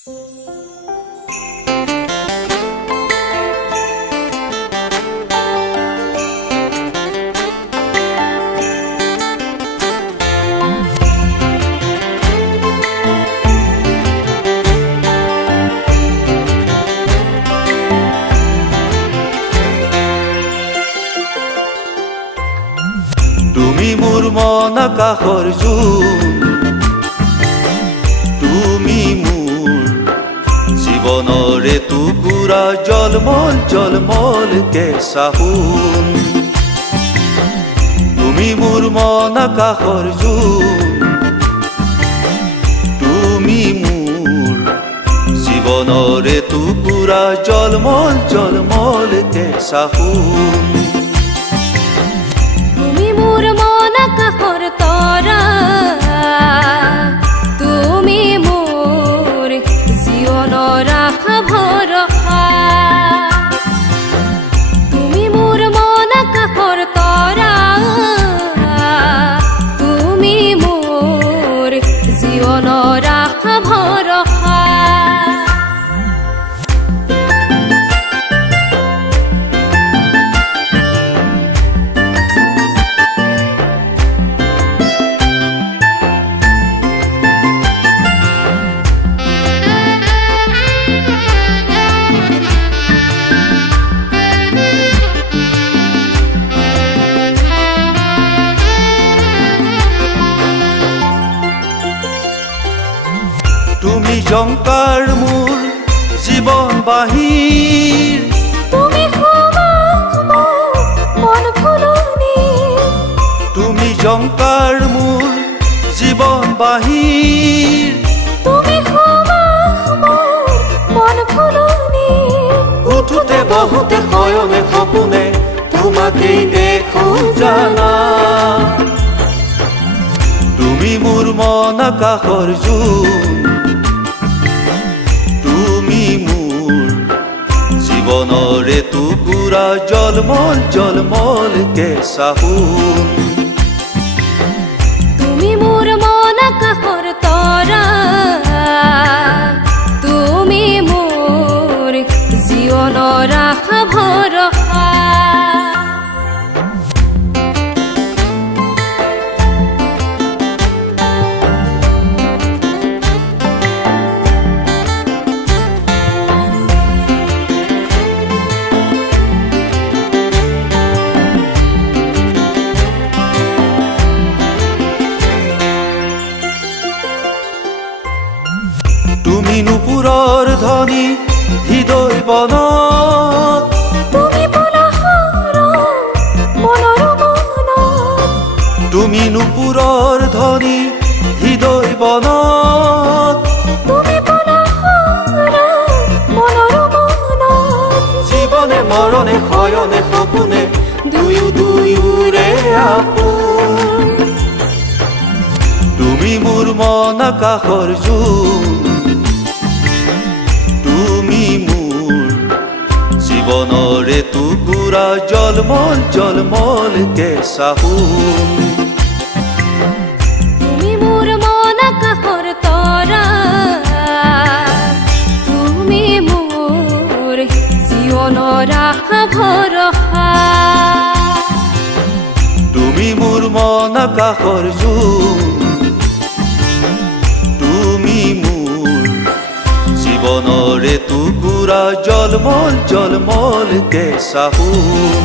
তুমি মোৰ মন আকাশৰ জোন, তুমি মোৰ জীৱনৰে টুকুৰা জলমল জলমল কেঁচা সোণ। তুমি মোৰ মন আকাশৰ জোন, তুমি মোৰ জীৱনৰে টুকুৰা জলমল জলমল কেঁচা সোণ। আকাশৰ তৰা, তুমি মোৰ জীৱনৰ আশা ভৰসা। তুমি মোৰ মন আকাশৰ তৰা, তুমি মোৰ জীৱনৰ আশা ভৰসা। তুমি জংকাৰ মোৰ জীৱন বাহিৰ, তুমি মন ফুলনি। তুমি জংকাৰ মোৰ জীৱন বাহিৰ, তুমি মন ফুলনি। উঠোতে বহুতে শয়নে সপোনে তোমাকেই দেখো জানা। তুমি মোৰ মন আকাশৰ জোন, তুমি মোৰ জীৱনৰে টুকুৰা জলমল জলমল কেঁচা সোণ। তুমি মোৰ মন আকাশৰ তৰা, তুমি মোৰ জীৱনৰ আশা ভৰসা। তুমি নুপুৰৰ ধ্বনি হৃদয় বনত, তুমি পলাশৰ মনৰ মনত। তুমি নুপুৰৰ ধ্বনি হৃদয় বনত, তুমি পলাশৰ মনৰ মনত। জীৱনে মৰণে শয়নে সপোনে দুয়ো দুয়োৰে আপোন। তুমি মোৰ মন আকাশৰ জোন, তুমি মোৰ জীৱনৰে টুকুৰা জলমল জলমল কেঁচা সোণ। তুমি মোৰ মন আকাশৰ তৰা, তুমি মোৰ জীৱনৰ আশা ভৰসা। তুমি মোৰ মন আকাশৰ জোন, তুমি মোৰ জীৱনৰে টুকুৰা জলমল জলমল কেঁচা সোণ।